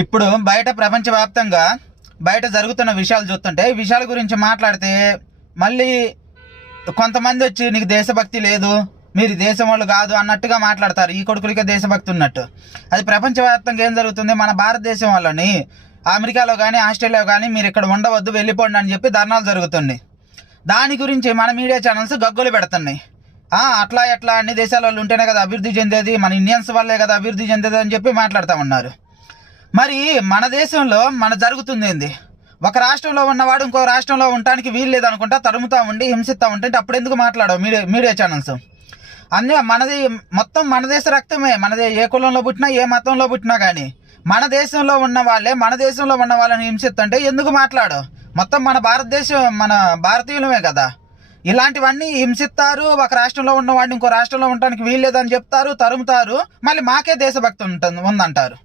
ఇప్పుడు బయట ప్రపంచవ్యాప్తంగా బయట జరుగుతున్న విషయాలు చూస్తుంటే ఈ విషయాల గురించి మాట్లాడితే మళ్ళీ కొంతమంది వచ్చి నీకు దేశభక్తి లేదు, మీరు దేశం వాళ్ళు కాదు అన్నట్టుగా మాట్లాడతారు. ఈ కొడుకులకే దేశభక్తి ఉన్నట్టు. అది ప్రపంచవ్యాప్తంగా ఏం జరుగుతుంది, మన భారతదేశం వాళ్ళని అమెరికాలో కానీ ఆస్ట్రేలియాలో కానీ మీరు ఇక్కడ ఉండవద్దు వెళ్ళిపోండి అని చెప్పి ధర్నాలు జరుగుతున్నాయి. దాని గురించి మన మీడియా ఛానల్స్ గగ్గోలు పెడుతున్నాయి. అట్లా ఎట్లా అన్ని దేశాల వాళ్ళు ఉంటేనే కదా అభివృద్ధి చెందేది, మన ఇండియన్స్ వల్లే కదా అభివృద్ధి చెందేది అని చెప్పి మాట్లాడుతూ ఉన్నారు. మరి మన దేశంలో మన జరుగుతుంది ఏంది, ఒక రాష్ట్రంలో ఉన్నవాడు ఇంకో రాష్ట్రంలో ఉండటానికి వీలు లేదనుకుంటా తరుముతూ ఉండి హింసిస్తూ ఉంటే అప్పుడు ఎందుకు మాట్లాడవు మీడియా ఛానల్స్? అన్నీ మనది మొత్తం మన దేశ రక్తమే, మనది ఏ కులంలో పుట్టినా ఏ మతంలో పుట్టినా కానీ మన దేశంలో ఉన్న వాళ్ళే మన దేశంలో ఉన్న వాళ్ళని హింసిస్తుంటే ఎందుకు మాట్లాడు? మొత్తం మన భారతదేశం మన భారతీయులమే కదా. ఇలాంటివన్నీ హింసిస్తారు, ఒక రాష్ట్రంలో ఉన్నవాడిని ఇంకో రాష్ట్రంలో ఉండటానికి వీలు లేదని చెప్తారు, తరుముతారు, మళ్ళీ మాకే దేశభక్తి ఉందంటారు.